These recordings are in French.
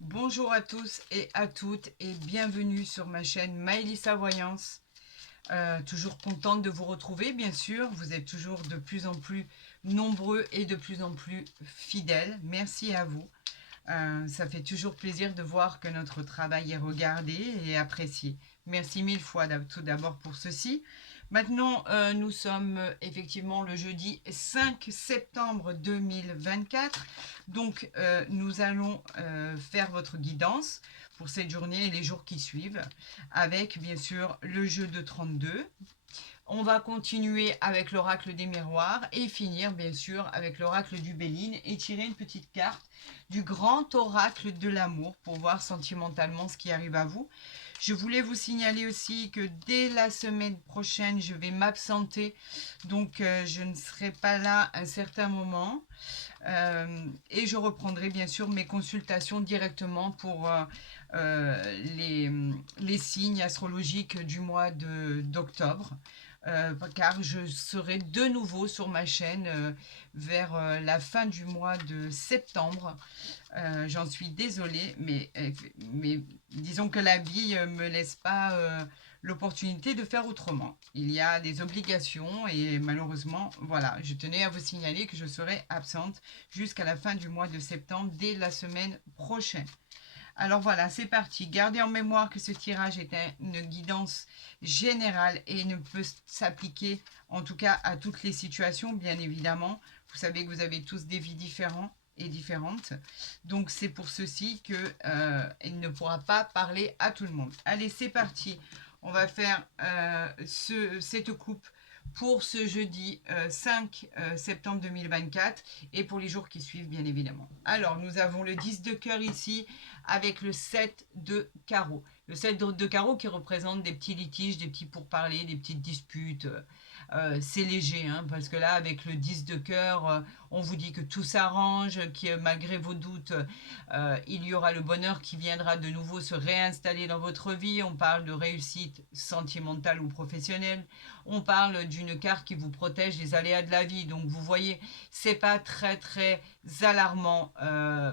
Bonjour à tous et à toutes et bienvenue sur ma chaîne Maëlissa Voyance. Toujours contente de vous retrouver, bien sûr. Vous êtes toujours de plus en plus nombreux et de plus en plus fidèles. Merci à vous. Ça fait toujours plaisir de voir que notre travail est regardé et apprécié. Merci mille fois tout d'abord pour ceci. Maintenant, nous sommes effectivement le jeudi 5 septembre 2024. Donc, nous allons faire votre guidance pour cette journée et les jours qui suivent avec bien sûr le jeu de 32. On va continuer avec l'oracle des miroirs et finir bien sûr avec l'oracle du Béline et tirer une petite carte du grand oracle de l'amour pour voir sentimentalement ce qui arrive à vous. Je voulais vous signaler aussi que dès la semaine prochaine, je vais m'absenter, donc je ne serai pas là un certain moment. Et je reprendrai bien sûr mes consultations directement pour les signes astrologiques du mois d'octobre. Car je serai de nouveau sur ma chaîne vers la fin du mois de septembre. J'en suis désolée, mais disons que la vie ne me laisse pas l'opportunité de faire autrement. Il y a des obligations et malheureusement, voilà, je tenais à vous signaler que je serai absente jusqu'à la fin du mois de septembre, dès la semaine prochaine. Alors voilà, c'est parti. Gardez en mémoire que ce tirage est une guidance générale et ne peut s'appliquer en tout cas à toutes les situations, bien évidemment. Vous savez que vous avez tous des vies différentes et différentes. Donc c'est pour ceci qu'il ne pourra pas parler à tout le monde. Allez, c'est parti. On va faire cette coupe pour ce jeudi 5 septembre 2024 et pour les jours qui suivent, bien évidemment. Alors, nous avons le 10 de cœur ici avec le 7 de carreau. Le 7 de carreau qui représente des petits litiges, des petits pourparlers, des petites disputes. C'est léger, hein, parce que là, avec le 10 de cœur, on vous dit que tout s'arrange, que malgré vos doutes, il y aura le bonheur qui viendra de nouveau se réinstaller dans votre vie. On parle de réussite sentimentale ou professionnelle. On parle d'une carte qui vous protège des aléas de la vie. Donc, vous voyez, c'est pas très alarmant.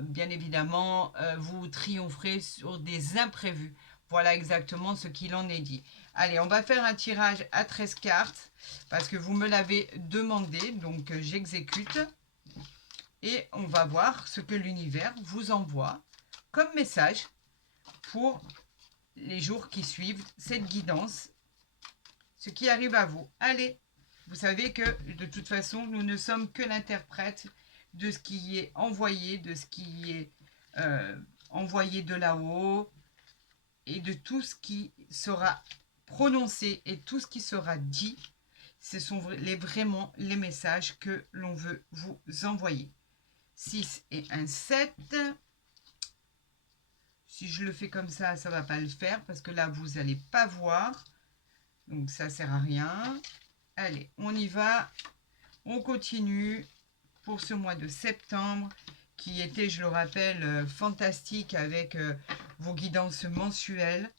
Bien évidemment, vous triompherez sur des imprévus. Voilà exactement ce qu'il en est dit. Allez, on va faire un tirage à 13 cartes parce que vous me l'avez demandé, donc j'exécute. Et on va voir ce que l'univers vous envoie comme message pour les jours qui suivent cette guidance, ce qui arrive à vous. Allez, vous savez que de toute façon, nous ne sommes que l'interprète de ce qui est envoyé, de ce qui est envoyé de là-haut et de tout ce qui sera prononcé et tout ce qui sera dit. Ce sont vraiment les messages que l'on veut vous envoyer. 6 et un 7. Si je le fais comme ça ne va pas le faire parce que là, vous n'allez pas voir. Donc, ça ne sert à rien. Allez, on y va. On continue pour ce mois de septembre qui était, je le rappelle, fantastique avec vos guidances mensuelles.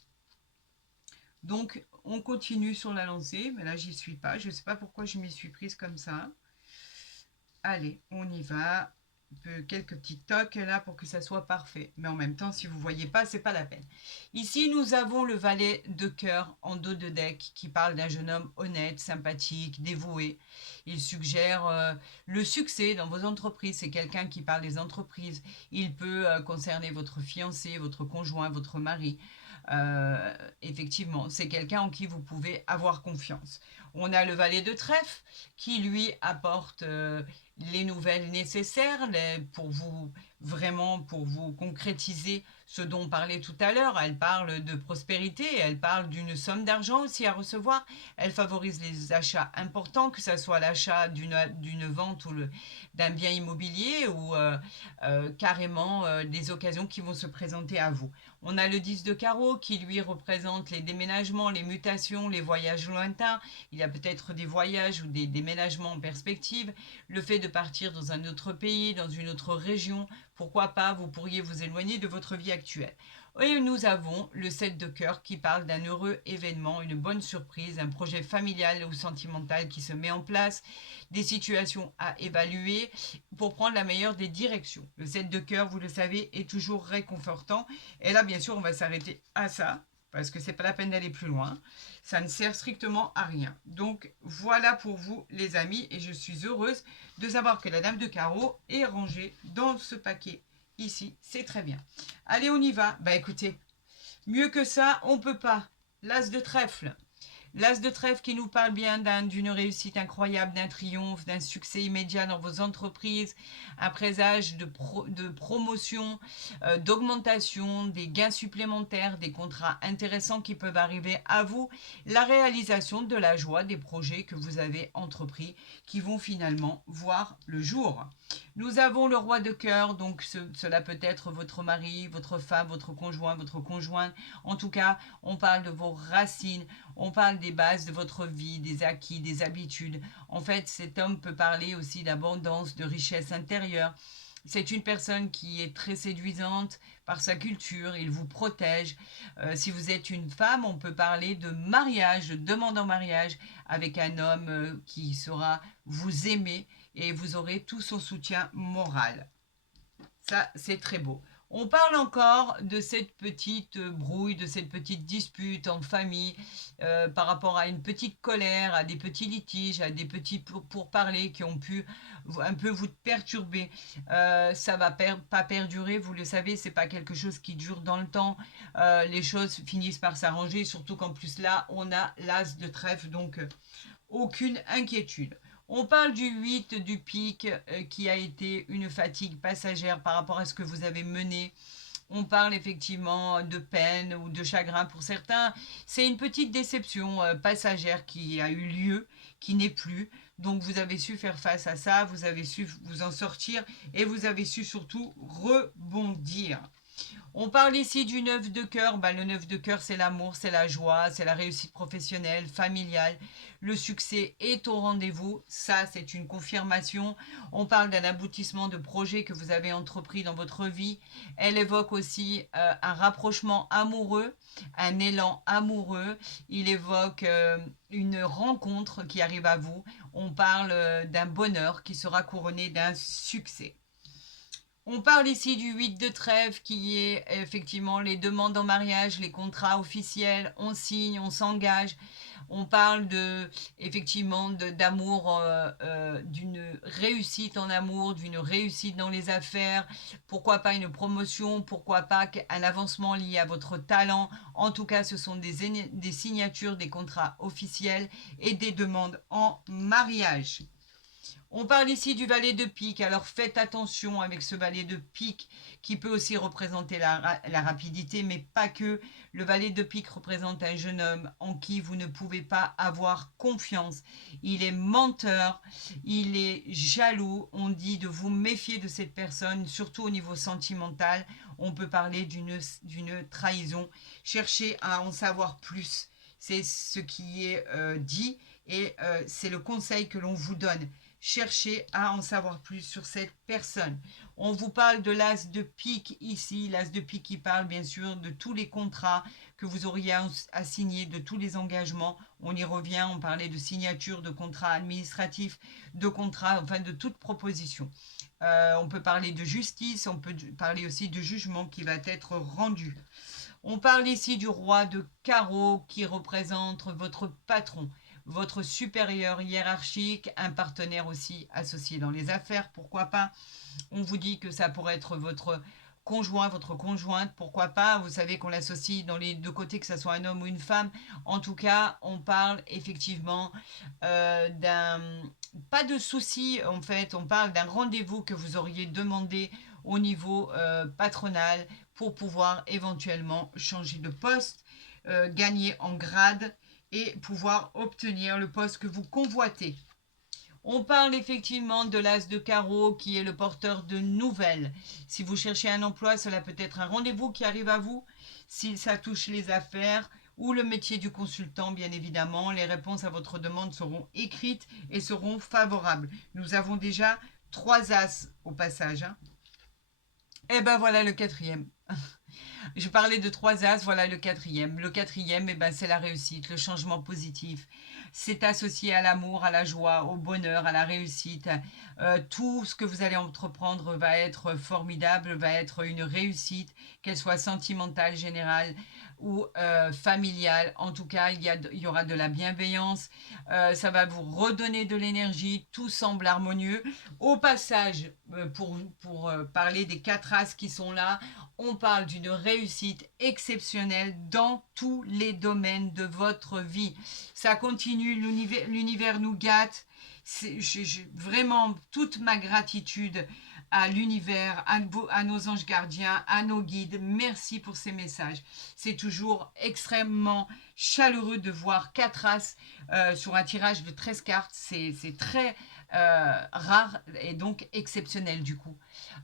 Donc, on continue sur la lancée, mais là, j'y suis pas. Je ne sais pas pourquoi je m'y suis prise comme ça. Allez, on y va. Quelques petits tocs là pour que ça soit parfait. Mais en même temps, si vous ne voyez pas, c'est pas la peine. Ici, nous avons le valet de cœur en dos de deck qui parle d'un jeune homme honnête, sympathique, dévoué. Il suggère le succès dans vos entreprises. C'est quelqu'un qui parle des entreprises. Il peut concerner votre fiancé, votre conjoint, votre mari. Effectivement, c'est quelqu'un en qui vous pouvez avoir confiance. On a le valet de trèfle qui lui apporte les nouvelles nécessaires pour vous vraiment pour vous concrétiser ce dont on parlait tout à l'heure. Elle parle de prospérité, elle parle d'une somme d'argent aussi à recevoir. Elle favorise les achats importants, que ce soit l'achat d'une vente ou d'un bien immobilier ou carrément des occasions qui vont se présenter à vous. On a le 10 de carreau qui lui représente les déménagements, les mutations, les voyages lointains. Il y a peut-être des voyages ou des déménagements en perspective. Le fait de partir dans un autre pays, dans une autre région pourquoi pas vous pourriez vous éloigner de votre vie actuelle. Et nous avons le 7 de cœur qui parle d'un heureux événement, une bonne surprise, un projet familial ou sentimental qui se met en place, des situations à évaluer pour prendre la meilleure des directions. Le 7 de cœur, vous le savez, est toujours réconfortant. Et là, bien sûr, on va s'arrêter à ça parce que c'est pas la peine d'aller plus loin. Ça ne sert strictement à rien. Donc voilà pour vous les amis et je suis heureuse de savoir que la dame de carreau est rangée dans ce paquet ici. C'est très bien. Allez, on y va. Bah écoutez, mieux que ça, on peut pas. L'as de trèfle. L'as de trèfle qui nous parle bien d'une réussite incroyable, d'un triomphe, d'un succès immédiat dans vos entreprises, un présage de promotion, d'augmentation, des gains supplémentaires, des contrats intéressants qui peuvent arriver à vous, la réalisation de la joie des projets que vous avez entrepris qui vont finalement voir le jour. Nous avons le roi de cœur, donc cela peut être votre mari, votre femme, votre conjoint, votre conjointe. En tout cas, on parle de vos racines, on parle des bases de votre vie, des acquis, des habitudes. En fait, cet homme peut parler aussi d'abondance, de richesse intérieure. C'est une personne qui est très séduisante par sa culture, il vous protège. Si vous êtes une femme, on peut parler de mariage, de demande en mariage avec un homme qui saura vous aimer et vous aurez tout son soutien moral. Ça, c'est très beau. On parle encore de cette petite brouille, de cette petite dispute en famille par rapport à une petite colère, à des petits litiges, à des petits pourparlers qui ont pu un peu vous perturber. Ça va pas perdurer, vous le savez, c'est pas quelque chose qui dure dans le temps. Les choses finissent par s'arranger, surtout qu'en plus là, on a l'as de trèfle, donc aucune inquiétude. On parle du 8 du pic qui a été une fatigue passagère par rapport à ce que vous avez mené. On parle effectivement de peine ou de chagrin pour certains. C'est une petite déception passagère qui a eu lieu, qui n'est plus. Donc vous avez su faire face à ça, vous avez su vous en sortir et vous avez su surtout rebondir. On parle ici du 9 de cœur. Le 9 de cœur, c'est l'amour, c'est la joie, c'est la réussite professionnelle, familiale. Le succès est au rendez-vous. Ça, c'est une confirmation. On parle d'un aboutissement de projet que vous avez entrepris dans votre vie. Elle évoque aussi un rapprochement amoureux, un élan amoureux. Il évoque une rencontre qui arrive à vous. On parle d'un bonheur qui sera couronné d'un succès. On parle ici du 8 de trèfle qui est effectivement les demandes en mariage, les contrats officiels, on signe, on s'engage. On parle effectivement d'amour, d'une réussite en amour, d'une réussite dans les affaires. Pourquoi pas une promotion, pourquoi pas un avancement lié à votre talent. En tout cas, ce sont des signatures, des contrats officiels et des demandes en mariage. On parle ici du valet de pique, alors faites attention avec ce valet de pique qui peut aussi représenter la rapidité, mais pas que. Le valet de pique représente un jeune homme en qui vous ne pouvez pas avoir confiance. Il est menteur, il est jaloux, on dit de vous méfier de cette personne, surtout au niveau sentimental. On peut parler d'une trahison. Cherchez à en savoir plus. C'est ce qui est dit et c'est le conseil que l'on vous donne. Cherchez à en savoir plus sur cette personne. On vous parle de l'as de pique ici, l'as de pique qui parle bien sûr de tous les contrats que vous auriez à signer, de tous les engagements. On y revient, on parlait de signature, de contrats administratifs, de contrats, enfin de toute proposition. On peut parler de justice, on peut parler aussi de jugement qui va être rendu. On parle ici du roi de carreau qui représente votre patron, votre supérieur hiérarchique, un partenaire aussi associé dans les affaires, pourquoi pas. On vous dit que ça pourrait être votre conjoint, votre conjointe, pourquoi pas. Vous savez qu'on l'associe dans les deux côtés, que ce soit un homme ou une femme. En tout cas, on parle effectivement pas de souci, en fait, on parle d'un rendez-vous que vous auriez demandé au niveau patronal pour pouvoir éventuellement changer de poste, gagner en grade et pouvoir obtenir le poste que vous convoitez. On parle effectivement de l'as de carreau qui est le porteur de nouvelles. Si vous cherchez un emploi, cela peut être un rendez-vous qui arrive à vous. Si ça touche les affaires ou le métier du consultant, bien évidemment, les réponses à votre demande seront écrites et seront favorables. Nous avons déjà 3 as au passage. Et ben voilà le quatrième. Je parlais de trois as, voilà le quatrième. Le quatrième, eh ben, c'est la réussite, le changement positif. C'est associé à l'amour, à la joie, au bonheur, à la réussite. Tout ce que vous allez entreprendre va être formidable, va être une réussite, qu'elle soit sentimentale, générale ou familiale. En tout cas, il y aura de la bienveillance. Ça va vous redonner de l'énergie. Tout semble harmonieux. Au passage, pour parler des quatre as qui sont là, on parle d'une réussite exceptionnelle dans tous les domaines de votre vie. Ça continue, l'univers nous gâte. Vraiment toute ma gratitude à l'univers, à nos anges gardiens, à nos guides. Merci pour ces messages. C'est toujours extrêmement chaleureux de voir 4 as sur un tirage de 13 cartes. C'est très rare et donc exceptionnel du coup.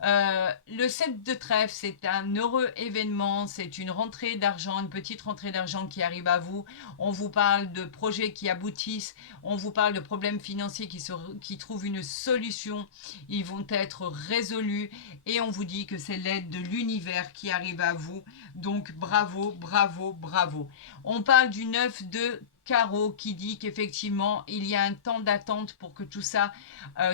Le 7 de trèfle, c'est un heureux événement, c'est une rentrée d'argent, une petite rentrée d'argent qui arrive à vous. On vous parle de projets qui aboutissent, on vous parle de problèmes financiers qui trouvent une solution, ils vont être résolus et on vous dit que c'est l'aide de l'univers qui arrive à vous. Donc bravo, bravo, bravo. On parle du 9 de carreau qui dit qu'effectivement il y a un temps d'attente pour que tout ça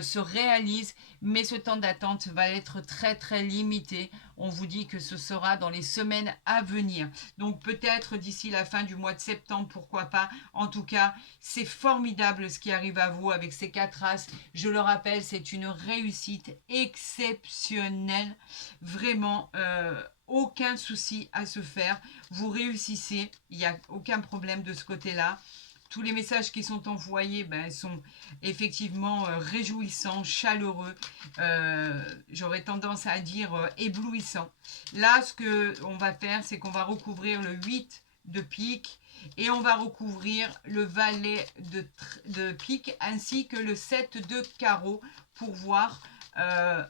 se réalise, mais ce temps d'attente va être très très limité. On vous dit que ce sera dans les semaines à venir. Donc peut-être d'ici la fin du mois de septembre, pourquoi pas. En tout cas, c'est formidable ce qui arrive à vous avec ces 4 as. Je le rappelle, c'est une réussite exceptionnelle. Vraiment, aucun souci à se faire. Vous réussissez, il n'y a aucun problème de ce côté-là. Tous les messages qui sont envoyés sont effectivement réjouissants, chaleureux. J'aurais tendance à dire éblouissants. Là, ce qu'on va faire, c'est qu'on va recouvrir le 8 de pique et on va recouvrir le valet de pique ainsi que le 7 de carreau pour voir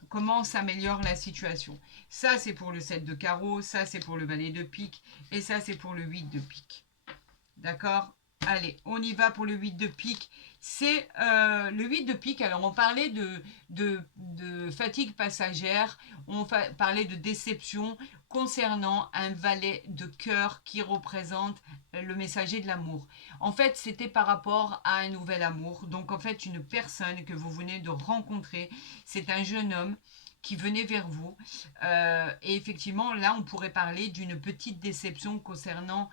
comment s'améliore la situation. Ça, c'est pour le 7 de carreau, ça, c'est pour le valet de pique et ça, c'est pour le 8 de pique. D'accord? Allez, on y va pour le 8 de pique. C'est le 8 de pique. Alors, on parlait de fatigue passagère. On parlait de déception concernant un valet de cœur qui représente le messager de l'amour. En fait, c'était par rapport à un nouvel amour. Donc, en fait, une personne que vous venez de rencontrer, c'est un jeune homme qui venait vers vous. Et effectivement, là, on pourrait parler d'une petite déception concernant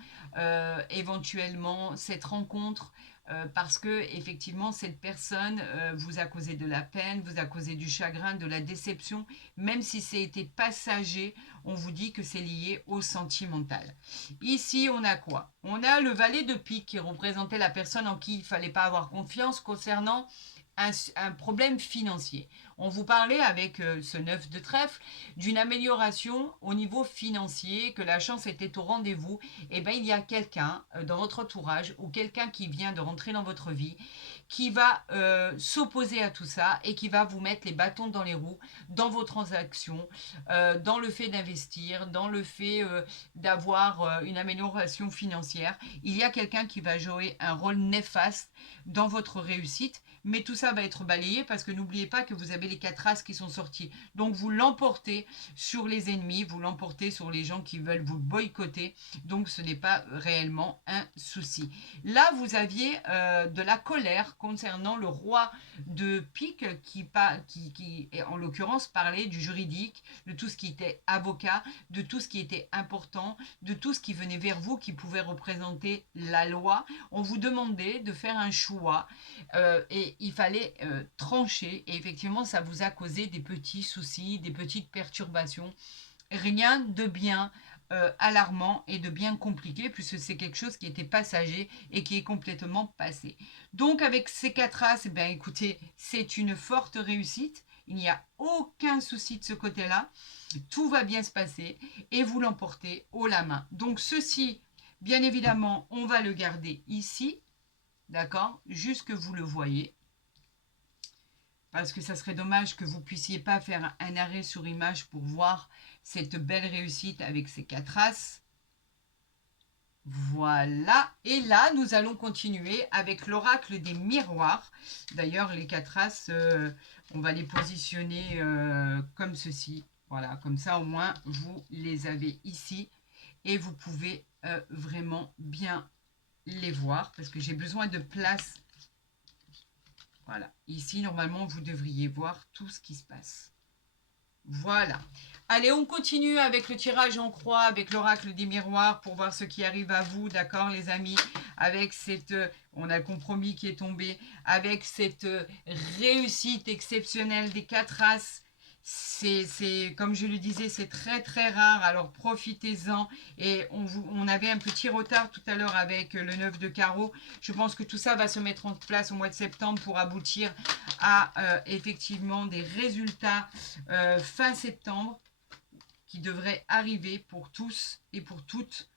éventuellement cette rencontre parce que effectivement cette personne vous a causé de la peine, vous a causé du chagrin, de la déception, même si c'était passager, on vous dit que c'est lié au sentimental. Ici, on a quoi? On a le valet de pique qui représentait la personne en qui il ne fallait pas avoir confiance concernant un problème financier. On vous parlait avec ce 9 de trèfle d'une amélioration au niveau financier, que la chance était au rendez-vous. Et bien, il y a quelqu'un dans votre entourage ou quelqu'un qui vient de rentrer dans votre vie qui va s'opposer à tout ça et qui va vous mettre les bâtons dans les roues dans vos transactions, dans le fait d'investir, dans le fait d'avoir une amélioration financière. Il y a quelqu'un qui va jouer un rôle néfaste dans votre réussite, mais tout ça va être balayé parce que n'oubliez pas que vous avez les 4 as qui sont sortis. Donc vous l'emportez sur les ennemis, vous l'emportez sur les gens qui veulent vous boycotter. Donc ce n'est pas réellement un souci. Là, vous aviez de la colère concernant le roi de pique qui en l'occurrence parlait du juridique, de tout ce qui était avocat, de tout ce qui était important, de tout ce qui venait vers vous, qui pouvait représenter la loi. On vous demandait de faire un choix et il fallait trancher. Et effectivement, ça vous a causé des petits soucis, des petites perturbations. Rien de bien alarmant et de bien compliqué puisque c'est quelque chose qui était passager et qui est complètement passé. Donc avec ces 4 as, ben, écoutez, c'est une forte réussite. Il n'y a aucun souci de ce côté-là. Tout va bien se passer et vous l'emportez haut la main. Donc ceci, bien évidemment, on va le garder ici. D'accord? Juste que vous le voyez. Parce que ça serait dommage que vous ne puissiez pas faire un arrêt sur image pour voir cette belle réussite avec ces 4 as. Voilà. Et là, nous allons continuer avec l'oracle des miroirs. D'ailleurs, les 4 as, on va les positionner comme ceci. Voilà, comme ça au moins vous les avez ici et vous pouvez vraiment bien les voir parce que j'ai besoin de place. Voilà, ici normalement vous devriez voir tout ce qui se passe. Voilà. Allez, on continue avec le tirage en croix, avec l'oracle des miroirs pour voir ce qui arrive à vous, d'accord les amis, avec cette, on a le compromis qui est tombé, avec cette réussite exceptionnelle des 4 As. C'est comme je le disais, c'est très très rare, alors profitez-en. Et on avait un petit retard tout à l'heure avec le 9 de carreau. Je pense que tout ça va se mettre en place au mois de septembre pour aboutir à effectivement des résultats fin septembre qui devraient arriver pour tous et pour toutes.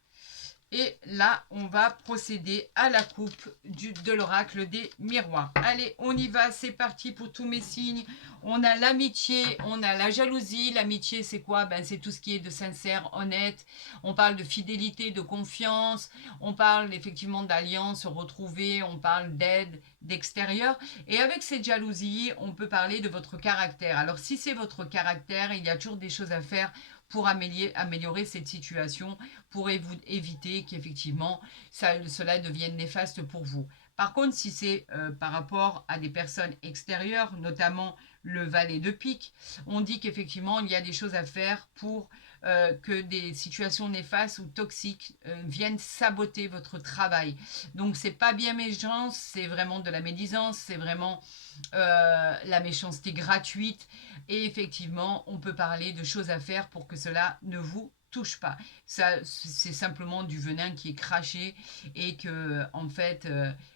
Et là, on va procéder à la coupe de l'oracle des miroirs. Allez, on y va, c'est parti pour tous mes signes. On a l'amitié, on a la jalousie. L'amitié, c'est quoi? Ben, c'est tout ce qui est de sincère, honnête. On parle de fidélité, de confiance. On parle effectivement d'alliance retrouvée. On parle d'aide, d'extérieur. Et avec cette jalousie, on peut parler de votre caractère. Alors, si c'est votre caractère, il y a toujours des choses à faire pour améliorer cette situation, pour éviter qu'effectivement cela devienne néfaste pour vous. Par contre, si c'est par rapport à des personnes extérieures, notamment le valet de pique, on dit qu'effectivement, il y a des choses à faire pour que des situations néfastes ou toxiques viennent saboter votre travail. Donc, c'est pas bien méchant, c'est vraiment de la médisance, c'est vraiment la méchanceté gratuite. Et effectivement, on peut parler de choses à faire pour que cela ne vous touche pas. Ça, c'est simplement du venin qui est craché et que, en fait,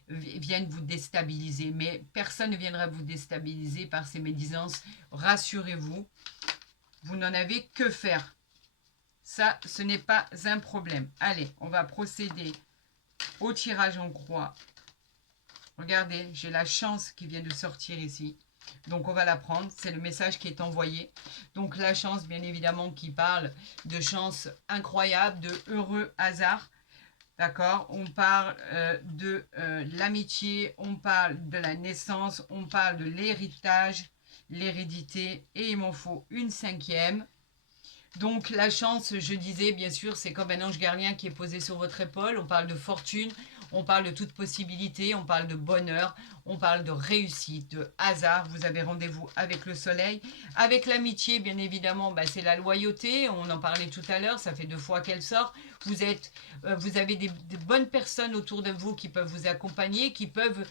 viennent vous déstabiliser. Mais personne ne viendra vous déstabiliser par ces médisances. Rassurez-vous, vous n'en avez que faire. Ça, ce n'est pas un problème. Allez, on va procéder au tirage en croix. Regardez, j'ai la chance qui vient de sortir ici. Donc, on va la prendre. C'est le message qui est envoyé. Donc, la chance, bien évidemment, qui parle de chance incroyable, de heureux hasard. D'accord? On parle de l'amitié, on parle de la naissance, on parle de l'héritage, l'hérédité. Et il m'en faut une 5e. Donc, la chance, je disais, bien sûr, c'est comme un ange gardien qui est posé sur votre épaule. On parle de fortune, on parle de toute possibilité, on parle de bonheur, on parle de réussite, de hasard. Vous avez rendez-vous avec le soleil. Avec l'amitié, bien évidemment, bah, c'est la loyauté. On en parlait tout à l'heure, ça fait 2 fois qu'elle sort. Vous avez des bonnes personnes autour de vous qui peuvent vous accompagner, qui peuvent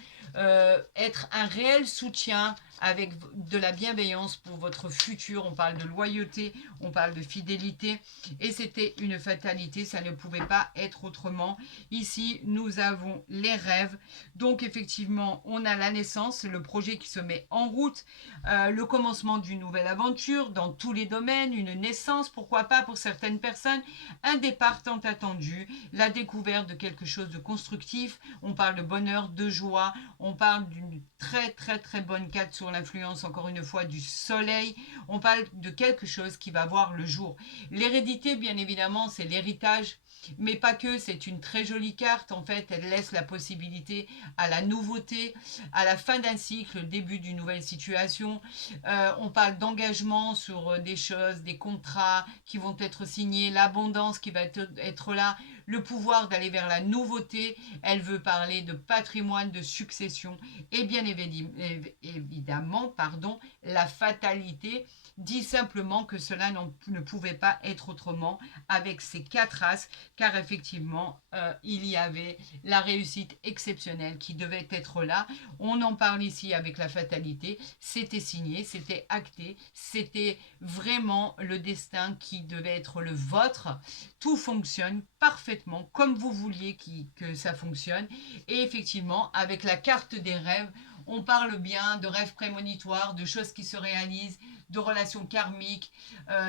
être un réel soutien avec de la bienveillance pour votre futur. On parle de loyauté, on parle de fidélité et c'était une fatalité, ça ne pouvait pas être autrement. Ici, nous avons les rêves. Donc effectivement, on a la naissance, le projet qui se met en route, le commencement d'une nouvelle aventure dans tous les domaines, une naissance, pourquoi pas pour certaines personnes, un départ tant attendu, la découverte de quelque chose de constructif. On parle de bonheur, de joie, on parle d'une très très très bonne carte sur l'influence, encore une fois, du soleil. On parle de quelque chose qui va voir le jour. L'hérédité, bien évidemment, c'est l'héritage, mais pas que, c'est une très jolie carte. En fait, elle laisse la possibilité à la nouveauté, à la fin d'un cycle, le début d'une nouvelle situation. On parle d'engagement sur des choses, des contrats qui vont être signés, l'abondance qui va être là, le pouvoir d'aller vers la nouveauté. Elle veut parler de patrimoine, de succession et bien évidemment, pardon, la fatalité dit simplement que cela ne pouvait pas être autrement avec ces 4 As, car effectivement, il y avait la réussite exceptionnelle qui devait être là. On en parle ici avec la fatalité. C'était signé, c'était acté, c'était vraiment le destin qui devait être le vôtre. Tout fonctionne parfaitement comme vous vouliez que ça fonctionne. Et effectivement, avec la carte des rêves, on parle bien de rêves prémonitoires, de choses qui se réalisent, de relations karmiques,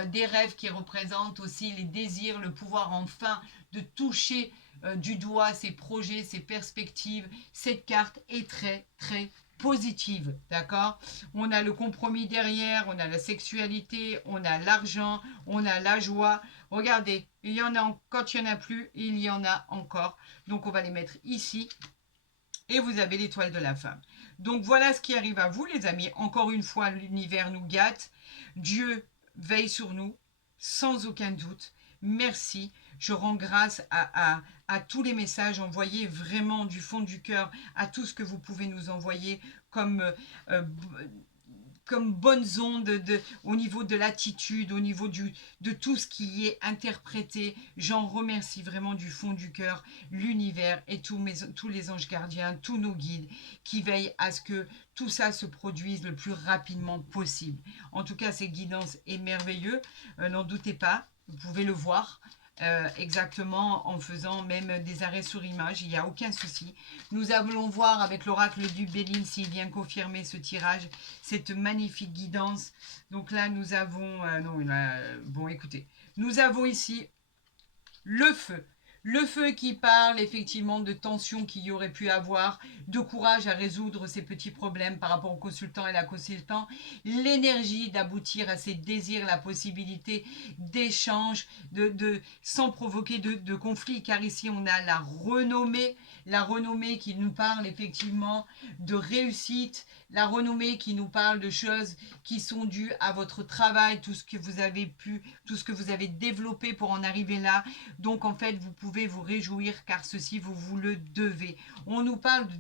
des rêves qui représentent aussi les désirs, le pouvoir enfin de toucher du doigt ses projets, ses perspectives. Cette carte est très très positive, d'accord? On a le compromis derrière, on a la sexualité, on a l'argent, on a la joie. Regardez, il y en a quand il n'y en a plus, il y en a encore. Donc on va les mettre ici. Et vous avez l'étoile de la femme. Donc voilà ce qui arrive à vous, les amis. Encore une fois, l'univers nous gâte. Dieu veille sur nous, sans aucun doute. Merci. Je rends grâce à tous les messages envoyés vraiment du fond du cœur, à tout ce que vous pouvez nous envoyer comme, euh, comme bonnes ondes au niveau de l'attitude, au niveau de tout ce qui est interprété. J'en remercie vraiment du fond du cœur l'univers et tous les anges gardiens, tous nos guides qui veillent à ce que tout ça se produise le plus rapidement possible. En tout cas, cette guidance est merveilleuse, n'en doutez pas, vous pouvez le voir. Exactement en faisant même des arrêts sur image, il n'y a aucun souci. Nous allons voir avec l'oracle du Béline s'il vient confirmer ce tirage, cette magnifique guidance. Donc là, nous avons... non, bon, écoutez, nous avons ici le feu. Le feu qui parle effectivement de tensions qu'il y aurait pu avoir, de courage à résoudre ces petits problèmes par rapport au consultant et la consultant, l'énergie d'aboutir à ses désirs, la possibilité d'échange, sans provoquer de conflit, car ici on a la renommée qui nous parle effectivement de réussite, la renommée qui nous parle de choses qui sont dues à votre travail, tout ce que vous avez pu, tout ce que vous avez développé pour en arriver là. Donc en fait, vous pouvez vous réjouir car ceci, vous le devez. On nous parle de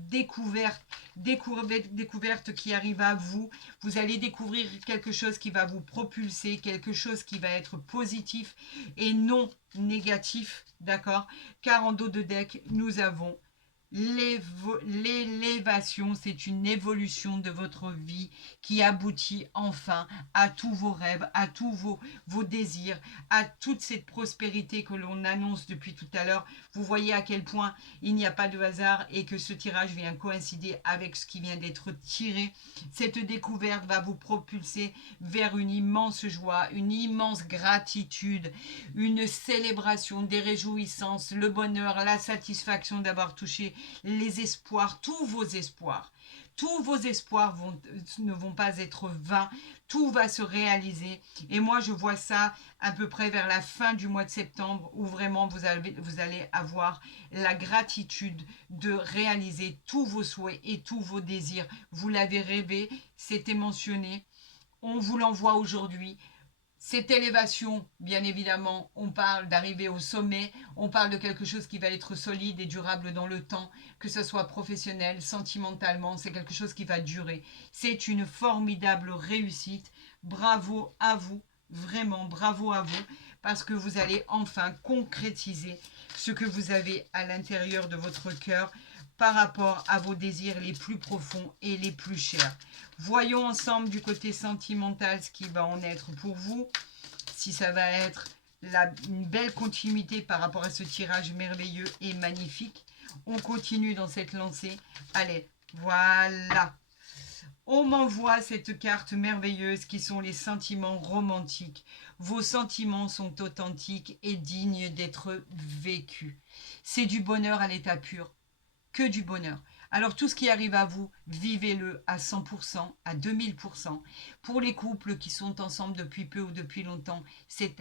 découverte qui arrive à vous. Vous allez découvrir quelque chose qui va vous propulser, quelque chose qui va être positif et non négatif, d'accord? Car en dos de deck, nous avons l'élévation, c'est une évolution de votre vie qui aboutit enfin à tous vos rêves, à tous vos désirs, à toute cette prospérité que l'on annonce depuis tout à l'heure. Vous voyez à quel point il n'y a pas de hasard et que ce tirage vient coïncider avec ce qui vient d'être tiré. Cette découverte va vous propulser vers une immense joie, une immense gratitude, une célébration, des réjouissances, le bonheur, la satisfaction d'avoir touché les espoirs, tous vos espoirs. Tous vos espoirs ne vont pas être vains, tout va se réaliser. Et moi, je vois ça à peu près vers la fin du mois de septembre, où vraiment vous allez avoir la gratitude de réaliser tous vos souhaits et tous vos désirs. Vous l'avez rêvé, c'était mentionné. On vous l'envoie aujourd'hui. Cette élévation, bien évidemment, on parle d'arriver au sommet, on parle de quelque chose qui va être solide et durable dans le temps, que ce soit professionnel, sentimentalement, c'est quelque chose qui va durer. C'est une formidable réussite. Bravo à vous, vraiment bravo à vous, parce que vous allez enfin concrétiser ce que vous avez à l'intérieur de votre cœur par rapport à vos désirs les plus profonds et les plus chers. Voyons ensemble du côté sentimental ce qui va en être pour vous. Si ça va être une belle continuité par rapport à ce tirage merveilleux et magnifique. On continue dans cette lancée. Allez, voilà. On m'envoie cette carte merveilleuse qui sont les sentiments romantiques. Vos sentiments sont authentiques et dignes d'être vécus. C'est du bonheur à l'état pur. Que du bonheur. Alors tout ce qui arrive à vous, vivez-le à 100%, à 2000%. Pour les couples qui sont ensemble depuis peu ou depuis longtemps, c'est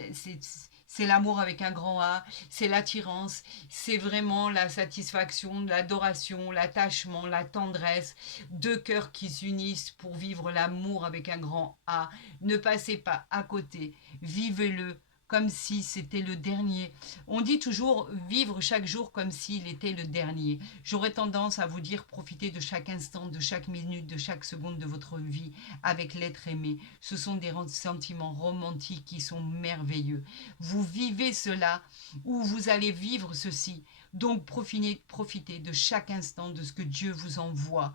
l'amour avec un grand A, c'est l'attirance, c'est vraiment la satisfaction, l'adoration, l'attachement, la tendresse, deux cœurs qui s'unissent pour vivre l'amour avec un grand A. Ne passez pas à côté, vivez-le comme si c'était le dernier. On dit toujours vivre chaque jour comme s'il était le dernier. J'aurais tendance à vous dire profitez de chaque instant, de chaque minute, de chaque seconde de votre vie avec l'être aimé. Ce sont des sentiments romantiques qui sont merveilleux. Vous vivez cela ou vous allez vivre ceci. Donc profitez de chaque instant de ce que Dieu vous envoie.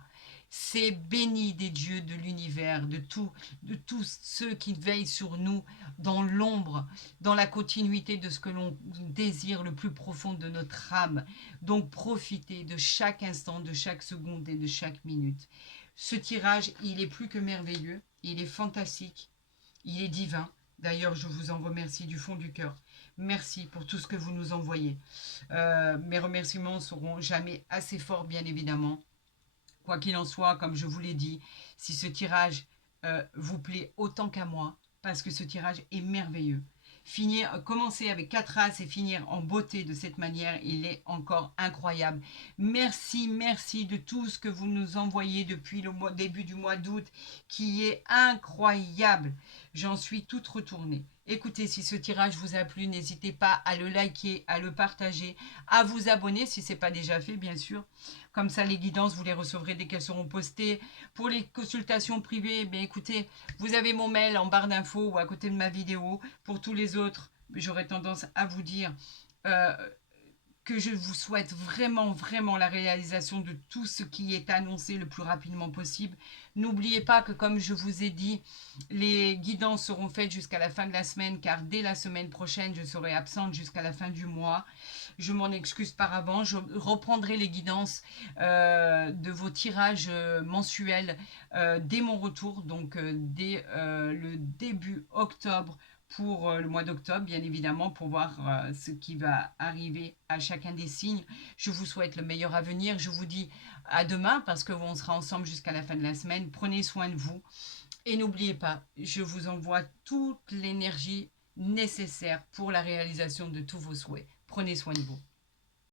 C'est béni des dieux de l'univers, de tous ceux qui veillent sur nous dans l'ombre, dans la continuité de ce que l'on désire le plus profond de notre âme. Donc profitez de chaque instant, de chaque seconde et de chaque minute. Ce tirage, il est plus que merveilleux, il est fantastique, il est divin. D'ailleurs, je vous en remercie du fond du cœur. Merci pour tout ce que vous nous envoyez. Mes remerciements seront jamais assez forts, bien évidemment. Quoi qu'il en soit, comme je vous l'ai dit, si ce tirage vous plaît autant qu'à moi, parce que ce tirage est merveilleux, commencer avec 4 As et finir en beauté de cette manière, il est encore incroyable. Merci, merci de tout ce que vous nous envoyez depuis le début du mois d'août, qui est incroyable. J'en suis toute retournée. Écoutez, si ce tirage vous a plu, n'hésitez pas à le liker, à le partager, à vous abonner si ce n'est pas déjà fait, bien sûr. Comme ça, les guidances, vous les recevrez dès qu'elles seront postées. Pour les consultations privées, bien écoutez, vous avez mon mail en barre d'infos ou à côté de ma vidéo. Pour tous les autres, j'aurais tendance à vous dire que je vous souhaite vraiment, vraiment la réalisation de tout ce qui est annoncé le plus rapidement possible. N'oubliez pas que, comme je vous ai dit, les guidances seront faites jusqu'à la fin de la semaine, car dès la semaine prochaine, je serai absente jusqu'à la fin du mois. Je m'en excuse par avant. Je reprendrai les guidances de vos tirages mensuels dès mon retour, donc dès le début octobre, pour le mois d'octobre, bien évidemment, pour voir ce qui va arriver à chacun des signes. Je vous souhaite le meilleur avenir. Je vous dis à demain parce qu'on sera ensemble jusqu'à la fin de la semaine. Prenez soin de vous. Et n'oubliez pas, je vous envoie toute l'énergie nécessaire pour la réalisation de tous vos souhaits. Prenez soin de vous.